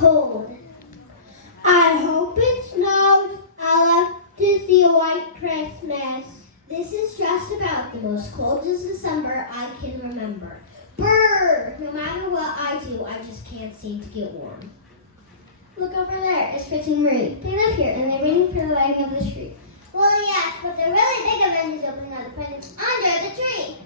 cold. I hope it snows. I love to see a white Christmas. This is just about the most coldest December I can remember. Brr! No matter what I do, I just can't seem to get warm. Look over there, it's Fritz and Marie. They live here and they're waiting for the lighting of the tree. Well, yes, but the really big event is opening up the presents under the tree.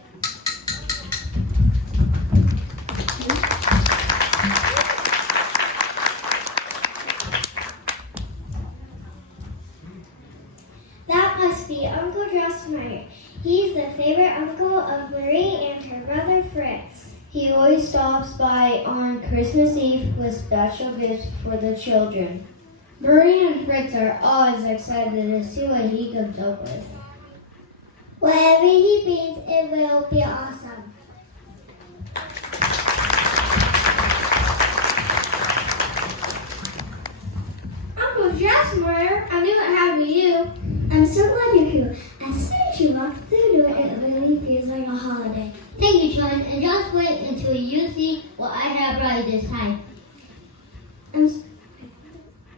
That must be Uncle Drosselmeyer. He's the favorite uncle of Marie and her brother Fritz. He always stops by on Christmas Eve with special gifts for the children. Marie and Fritz are always excited to see what he comes up with. Wherever he brings, it will be awesome. Uncle Drosselmeyer, I knew it had to be you. I'm so glad you're here. As soon as you walk through the door, it really feels like a holiday. Thank you, Sean, and just wait until you see what I have brought this time.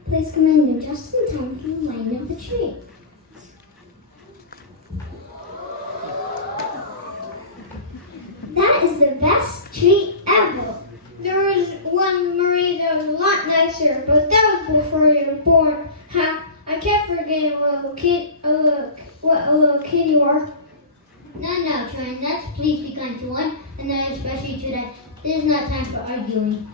Please come in. You're just in time for the lighting of the tree. That is the best tree ever. There was one, Marie, that was a lot nicer, but that was before you were born. I kept forgetting what a little kid you are. Now, Sean, let's please be kind to one another, especially today. This is not time for arguing.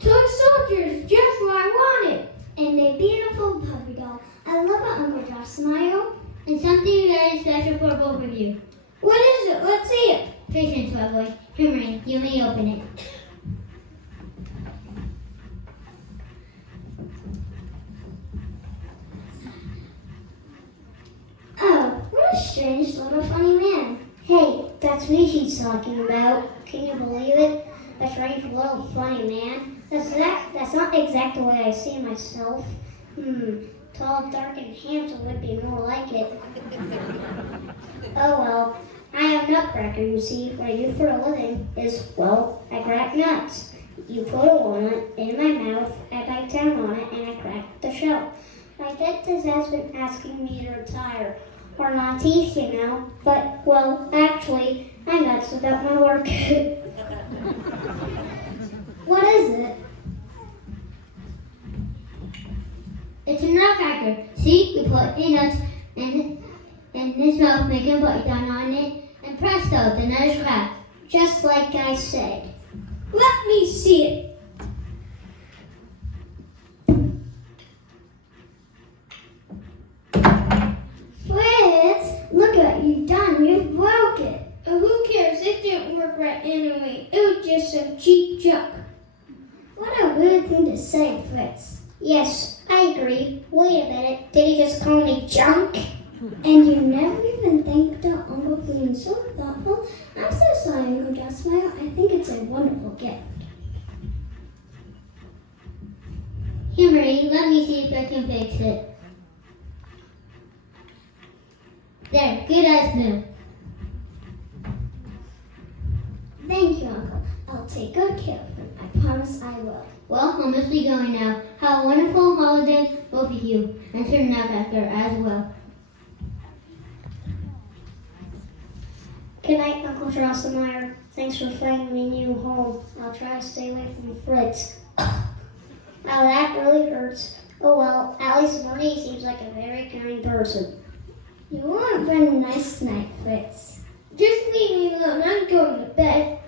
Toy soldiers, just what I wanted. And a beautiful puppy doll. I love it, Uncle Drosselmeyer. And something very special for both of you. What is it? Let's see it. Patience, my boy. Here, Marie, you may open it. Oh, what a strange little funny man. Hey, that's me she's talking about. Can you believe it? A strange little funny man. That's not exactly the way I see myself. Tall, dark, and handsome would be more like it. Oh well, I am nutcracker, you see. What I do for a living is, well, I crack nuts. You put a walnut in my mouth, I bite down on it, and I crack the shell. My dentist has been asking me to retire, or not teeth, you know. But, well, actually, I'm nuts about my work. What is it? It's a nutcracker. See, we put the nuts in his mouth, make him bite down on it, and presto, the nut is cracked. Just like I said. Let me see it. Fritz, look at what you've done. You broke it. Who cares? It didn't work right anyway. It was just some cheap junk. What a weird thing to say, Fritz. Yes, I agree. Wait a minute. Did he just call me junk? And you never even thanked the uncle for being so thoughtful. I'm so sorry, Uncle Drosselmeyer. I think it's a wonderful gift. Here, Marie, let me see if I can fix it. There, good as new. Thank you, Uncle. I'll take good care of him. I promise I will. Well, I must be going now. Have a wonderful holiday, both of you, and to the nutcracker as well. Good night, Uncle Drosselmeyer. Thanks for finding me a new home. I'll try to stay away from Fritz. Now that really hurts. Oh well, at least Marie seems like a very kind person. You weren't very nice tonight, Fritz. Just leave me alone. I'm going to bed.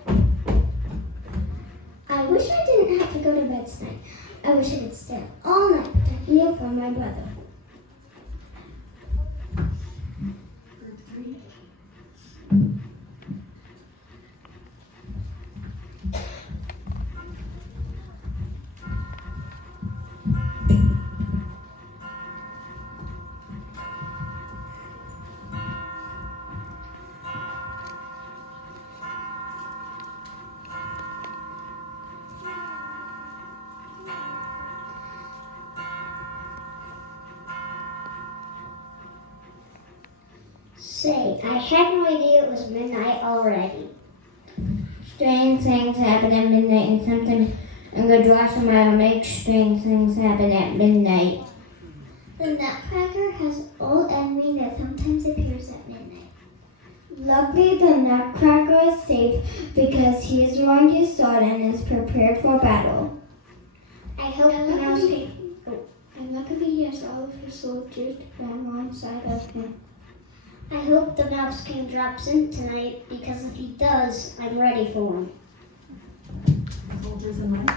I wish I didn't have to go to bed tonight. I wish I could stay up all night protecting you from my brother. Say, I had no idea it was midnight already. Strange things happen at midnight, and sometimes a good watchman makes strange things happen at midnight. The nutcracker has old enemy that sometimes appears at midnight. Luckily, the nutcracker is safe because he is drawing his sword and is prepared for battle. I hope the mouse can... And luckily, he has all of his soldiers alongside of him. I hope the mouse king drops in tonight, because if he does, I'm ready for him. Soldiers in line.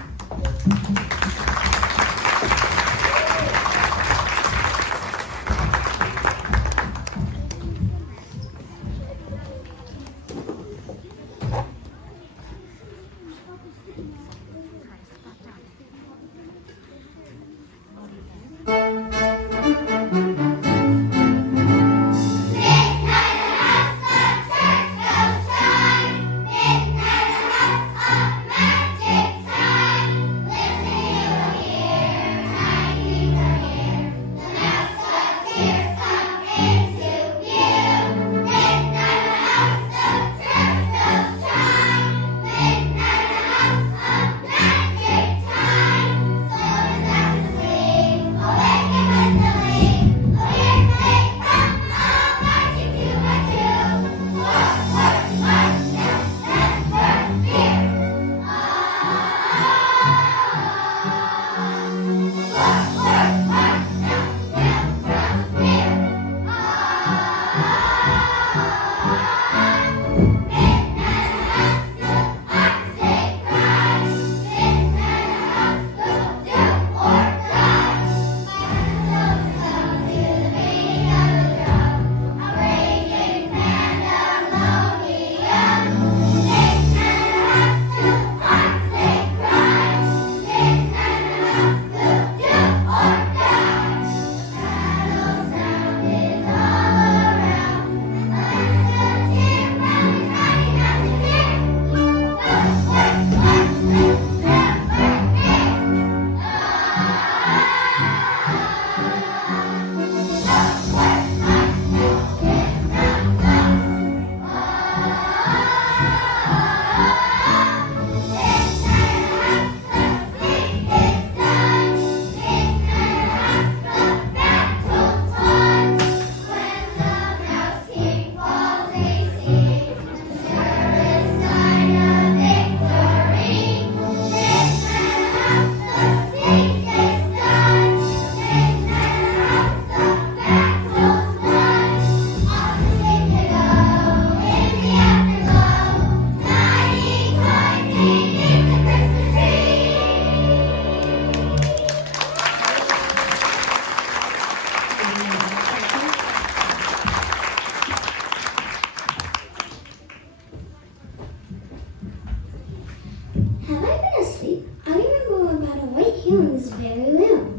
Have I been asleep? I remember about a white hair in this very room.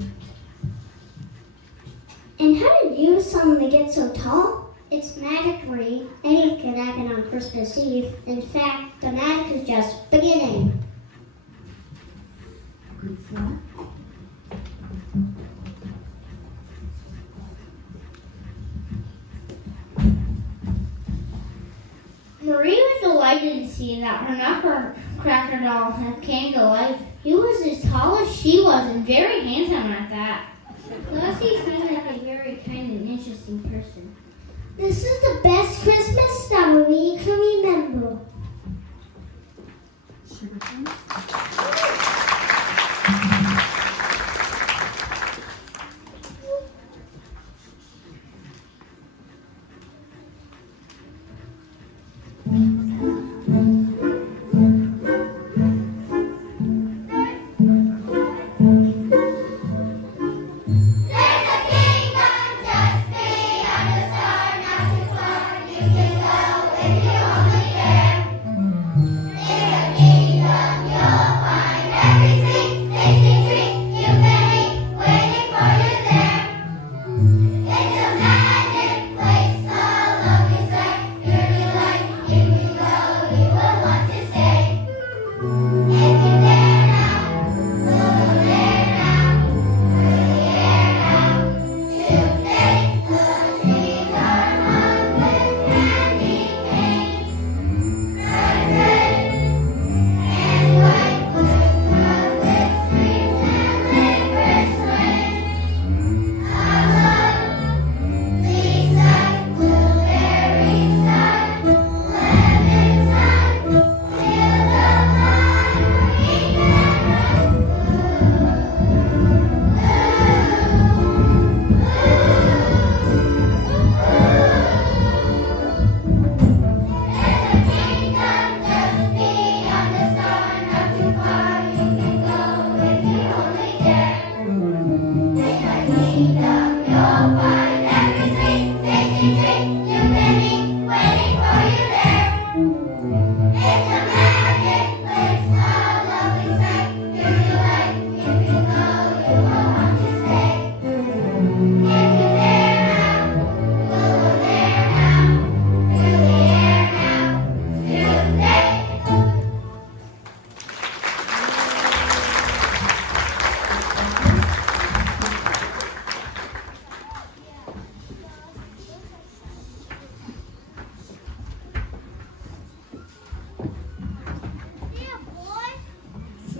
And how did you suddenly get so tall? It's magic, Marie. Anything can happen on Christmas Eve. In fact, the magic is just beginning. Good slide. Marie was delighted to see that her nutcracker doll had came to life. He was as tall as she was and very handsome at that. Plus, he seemed like a very kind and interesting person. This is the best Christmas that Marie can remember. Sugar cane. You'll find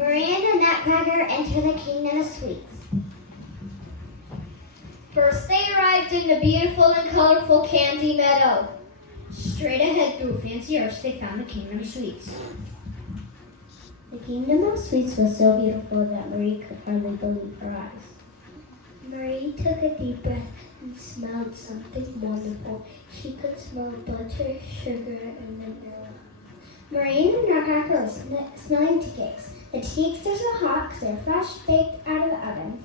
Marie and the nutcracker enter the kingdom of sweets. First, they arrived in the beautiful and colorful candy meadow. Straight ahead through fancy arch, they found the kingdom of sweets. The kingdom of sweets was so beautiful that Marie could hardly believe her eyes. Marie took a deep breath and smelled something wonderful. She could smell butter, sugar, and vanilla. Marie and the nutcracker were smelling tea cakes. The tea cakes are so hot because they're fresh baked out of the oven.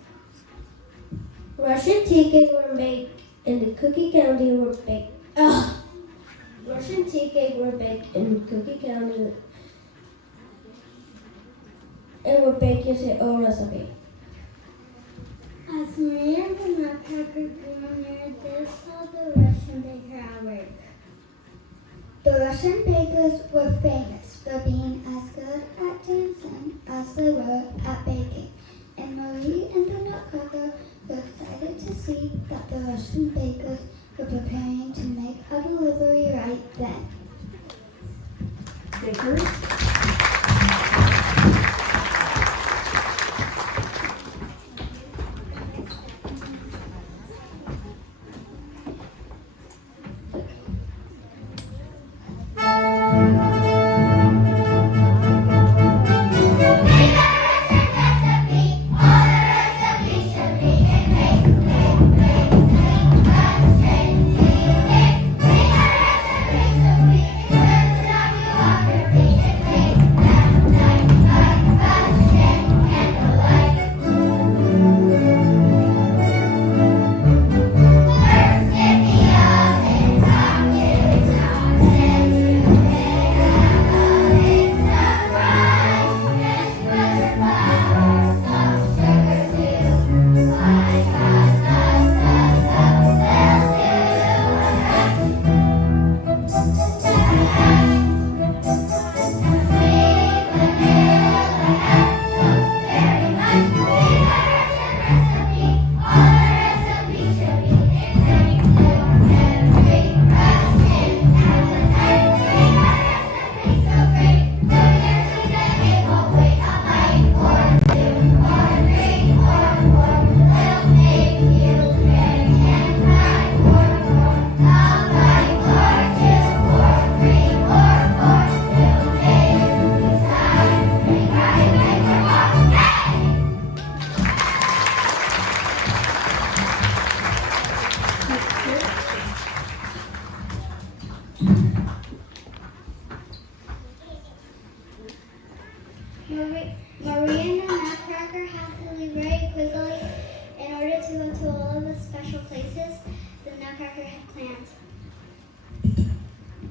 Russian tea cakes were baked and the cookie candy were baked. Russian tea cakes were baked and the cookie candy and were baked using their own recipe. As Marie and the nutcracker drew near, they saw the Russian baker at work. The Russian bakers were famous for being as good at dancing as they were at baking, and Marie and the nutcracker were excited to see that the Russian bakers were preparing to make a delivery right then. Bakers. Marie and the nutcracker had to leave very quickly in order to go to all of the special places the nutcracker had planned.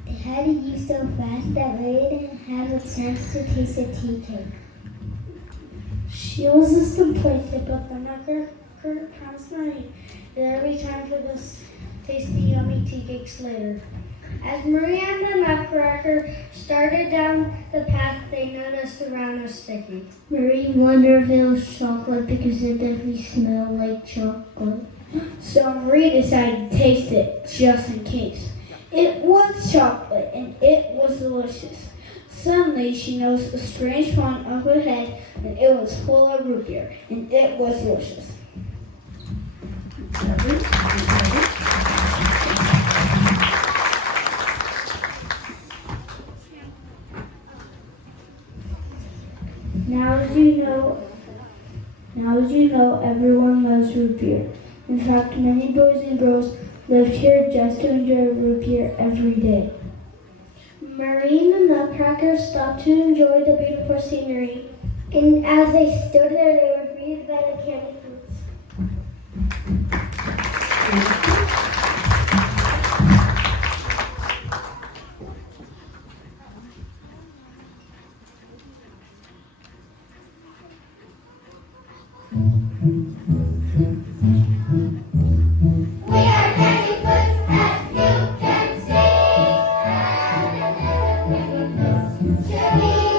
They had to leave so fast that Marie didn't have a chance to taste a tea cake. She was disappointed, but the nutcracker promised Marie that every time for this tasty, yummy tea cakes later. As Marie and the nutcracker started down the path, they noticed the ground was sticky. Marie wondered if it was chocolate because it definitely smelled like chocolate. So Marie decided to taste it just in case. It was chocolate and it was delicious. Suddenly she noticed a strange pond up ahead and it was full of root beer and it was delicious. Now as you know, everyone loves root beer. In fact, many boys and girls live here just to enjoy root beer every day. Marie and the nutcracker stopped to enjoy the beautiful scenery. And as they stood there, they were greeted by the candy fruits. Should we?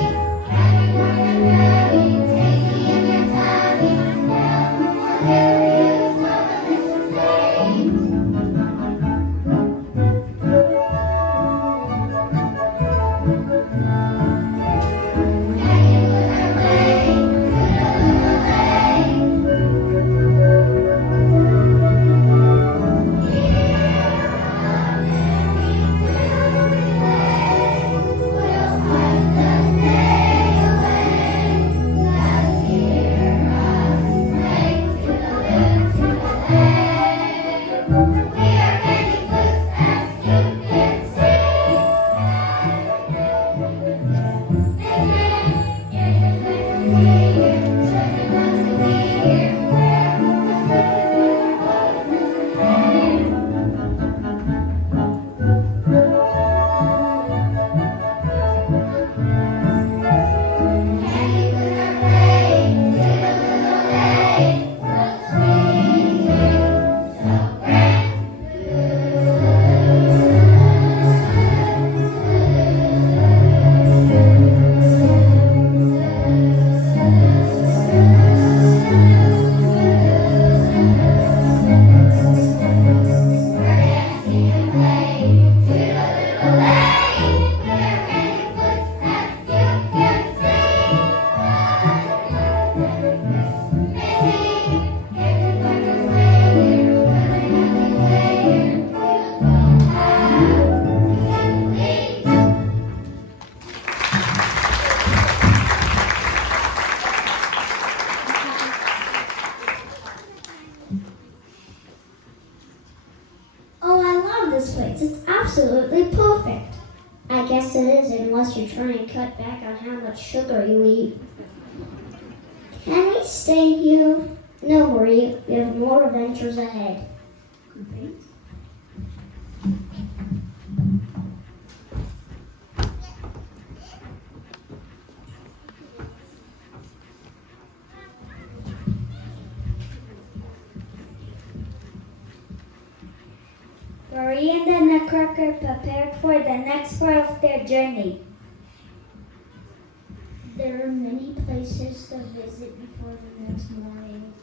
absolutely perfect. I guess it is, unless you're trying to cut back on how much sugar you eat. Can we stay here? No, Marie, we have more adventures ahead. Marie and the nutcracker prepared for the next part of their journey. There are many places to visit before the next morning.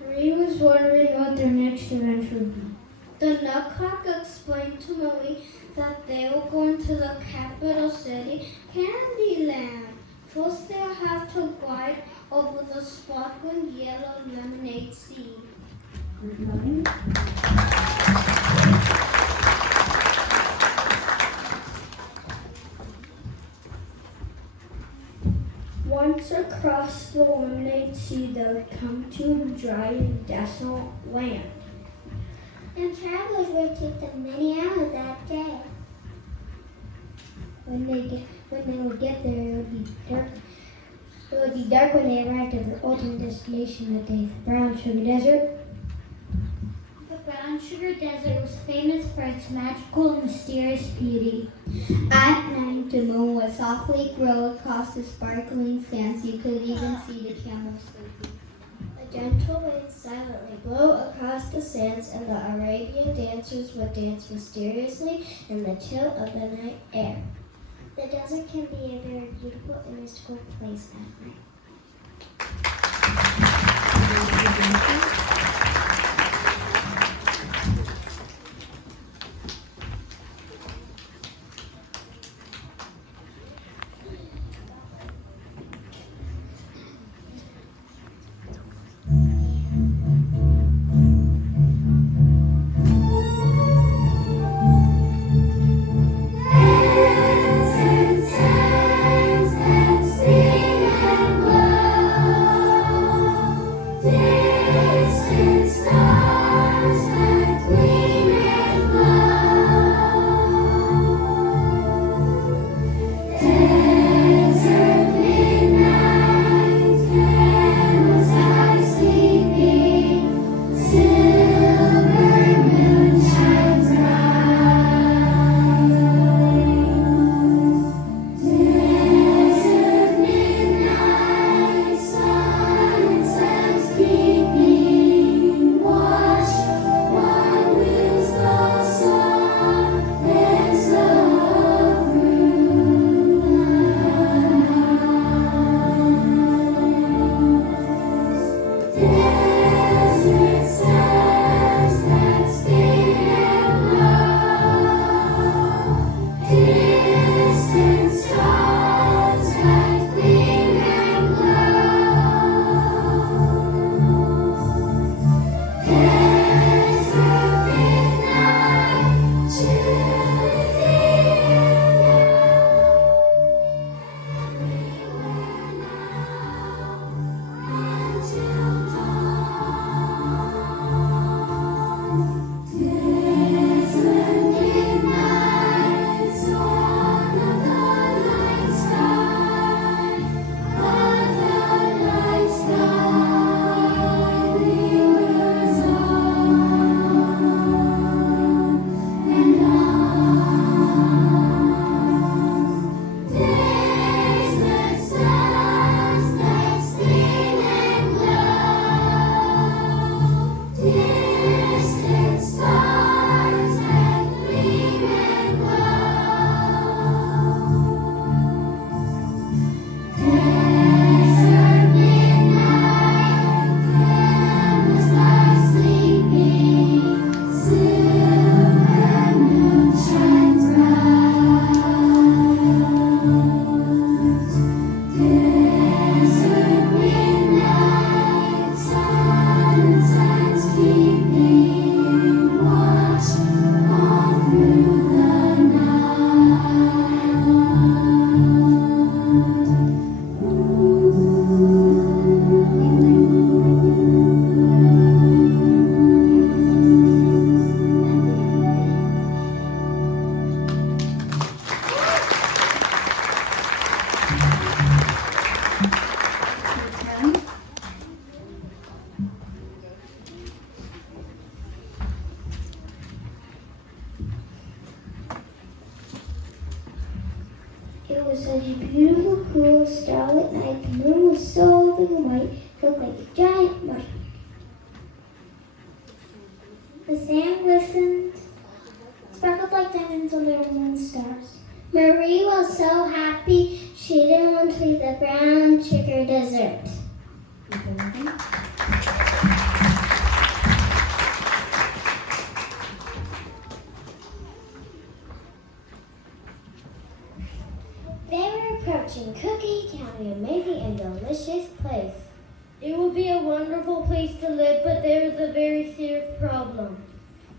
Marie was wondering what their next adventure would be. The nutcracker explained to Marie that they were going to the capital city, Candyland. First, they'll have to glide over the sparkling yellow lemonade sea. Once across the lemonade sea, they'll come to a dry and desolate land. And travelers will take them many hours that day. When they would get there, it would be dark. It would be dark when they arrived at their ultimate destination, the Brown Sugar Desert. The Brown Sugar Desert was famous for its magical and mysterious beauty. At night, the moon would softly glow across the sparkling sands. You could even see the camels sleeping. A gentle wind silently blew across the sands, and the Arabian dancers would dance mysteriously in the chill of the night air. The desert can be a very beautiful and mystical place at night. Dance and sing and sparkling white, looked like a giant marshmallow. The sand glistened, sparkled like diamonds under the moon stars. Marie was so happy she didn't want to leave the brown sugar dessert. They were approaching Cookie County, a amazing and delicious place. It would be a wonderful place to live, but there is a very serious problem.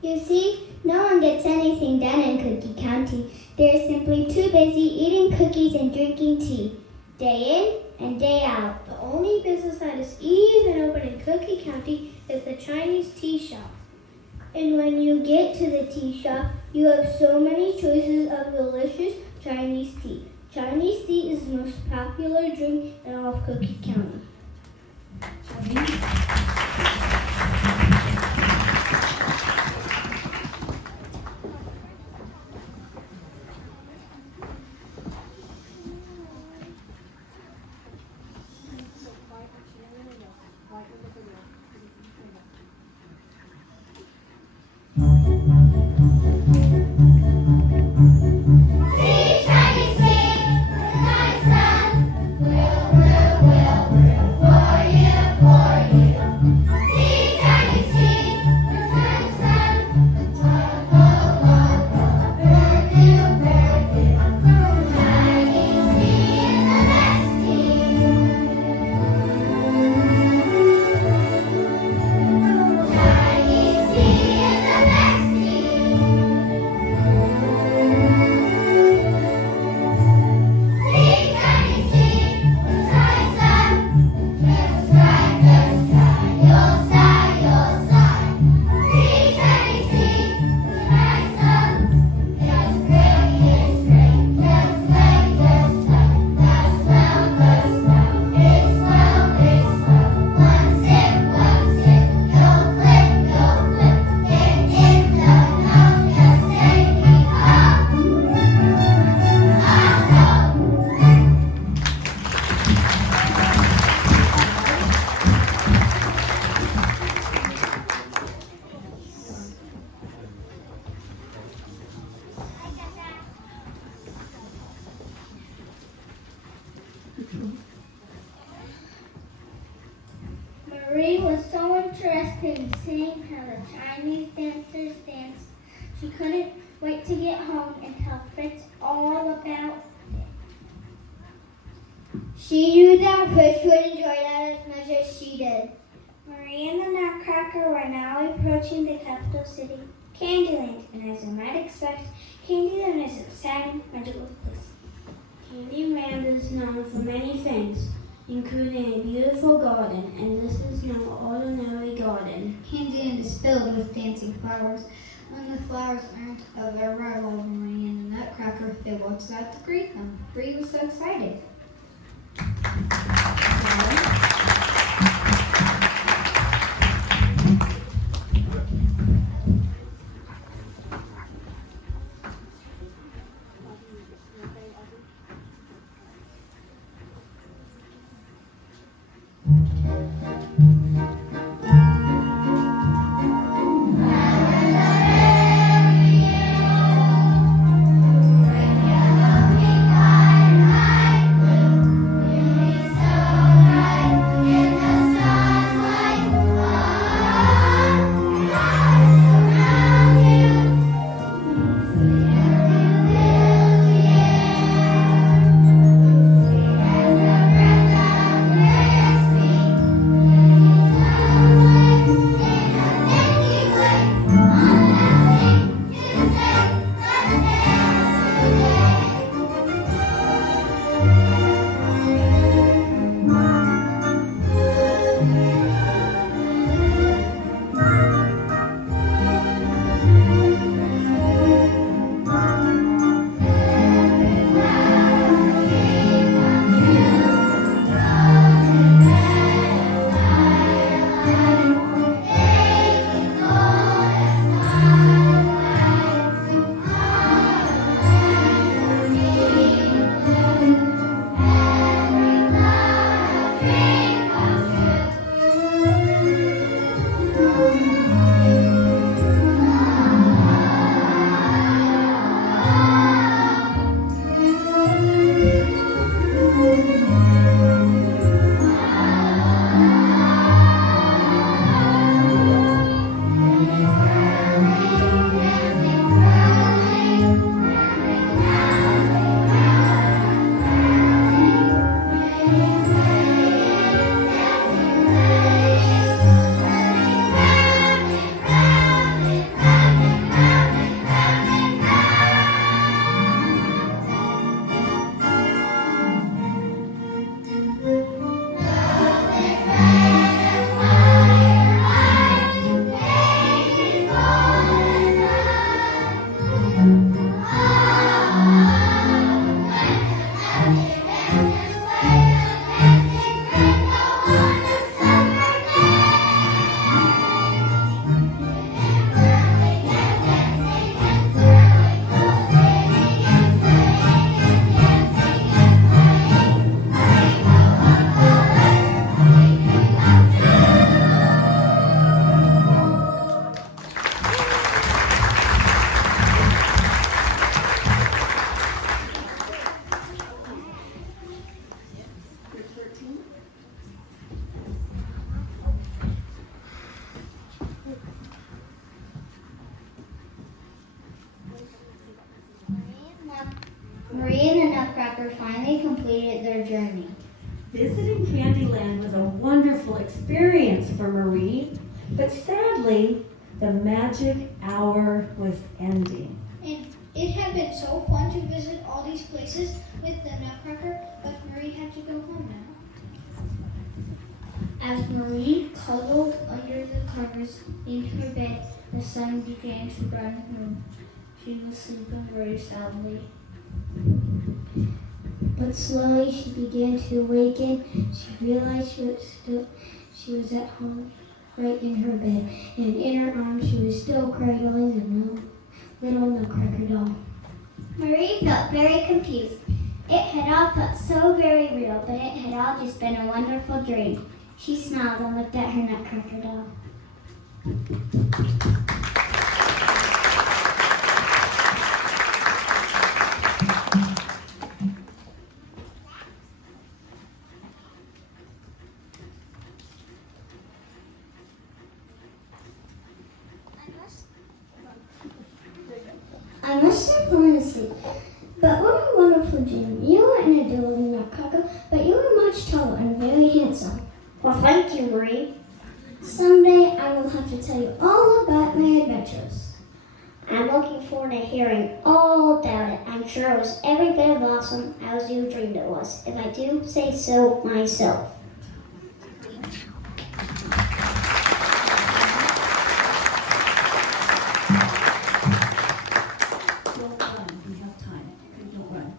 You see, no one gets anything done in Cookie County. They're simply too busy eating cookies and drinking tea, day in and day out. The only business that is even open in Cookie County is the Chinese tea shop. And when you get to the tea shop, you have so many choices of delicious Chinese tea. Chinese tea is the most popular drink in all of Cookie County. Marie was so interested in seeing how the Chinese dancers danced. She couldn't wait to get home and tell Fritz all about it. She knew that Fritz would enjoy that as much as she did. Marie and the Nutcracker were now approaching the capital city, Candyland, and as you might expect, Candyland is an exciting, magical place. Candyland is known for many things, including a beautiful garden, and this is no ordinary garden. Candyland is filled with dancing flowers. When the flowers learned of their arrival, Marie and the Nutcracker, they walked out to greet them. Bree was so excited. So completed their journey. Visiting Candyland was a wonderful experience for Marie, but sadly, the magic hour was ending. And it had been so fun to visit all these places with the nutcracker, but Marie had to go home now. As Marie cuddled under the covers in her bed, the sun began to burn her. She was sleeping very soundly. But slowly she began to awaken. She realized she was at home, right in her bed, and in her arms she was still cradling the little nutcracker doll. Marie felt very confused. It had all felt so very real, but it had all just been a wonderful dream. She smiled and looked at her nutcracker doll. I must have fallen asleep. But what a wonderful dream. You were an adorable nutcracker, but you were much taller and very handsome. Well, thank you, Marie. Someday I will have to tell you all about my adventures. I'm looking forward to hearing all about it. I'm sure it was every bit of awesome as you dreamed it was, if I do say so myself. Don't run, we have time. Don't run.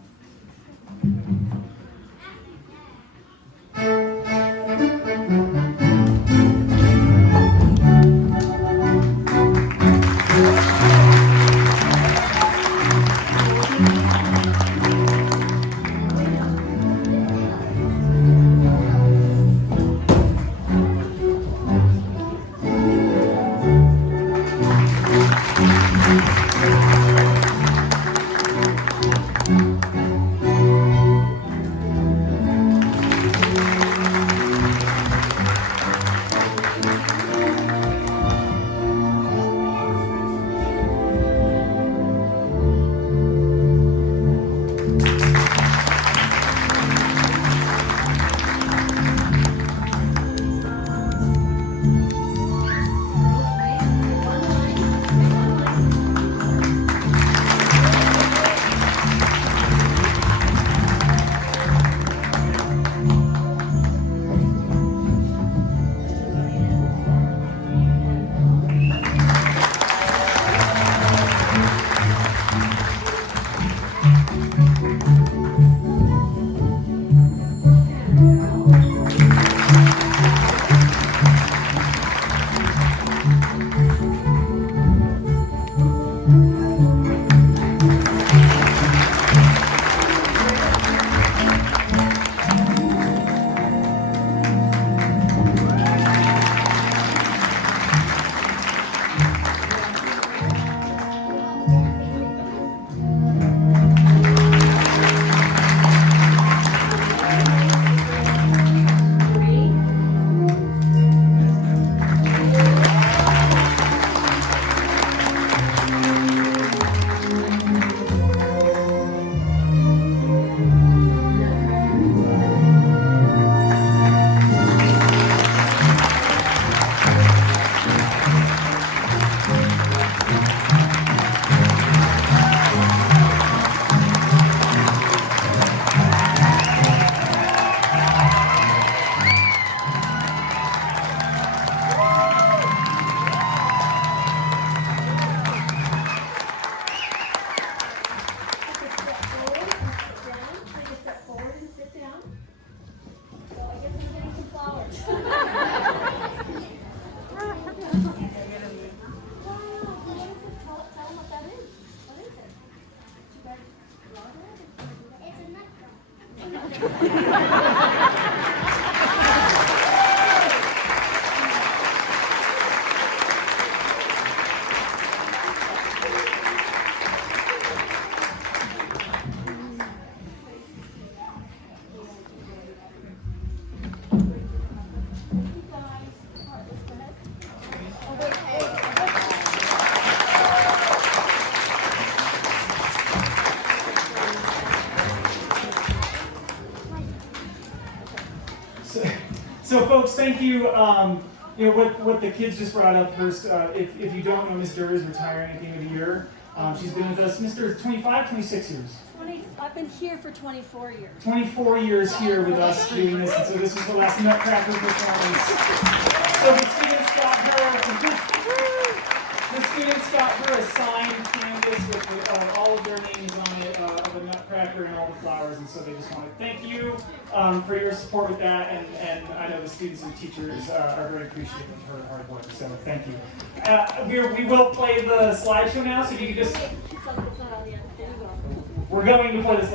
So folks, thank you. You know, what the kids just brought up first, if you don't know, Miss Durr is retiring at the end of the year. She's been with us, Miss Durr, 25, 26 years? I've been here for 24 years. 24 years here with us doing this, and so this was the last Nutcracker performance. So the students got her a signed canvas with all of their names on it, of a Nutcracker and all the flowers, and so they just want to thank you for your support with that, and I know the students and teachers are very appreciative of her hard work, so thank you. We will play the slideshow now, so you can just... We're going to play the slideshow.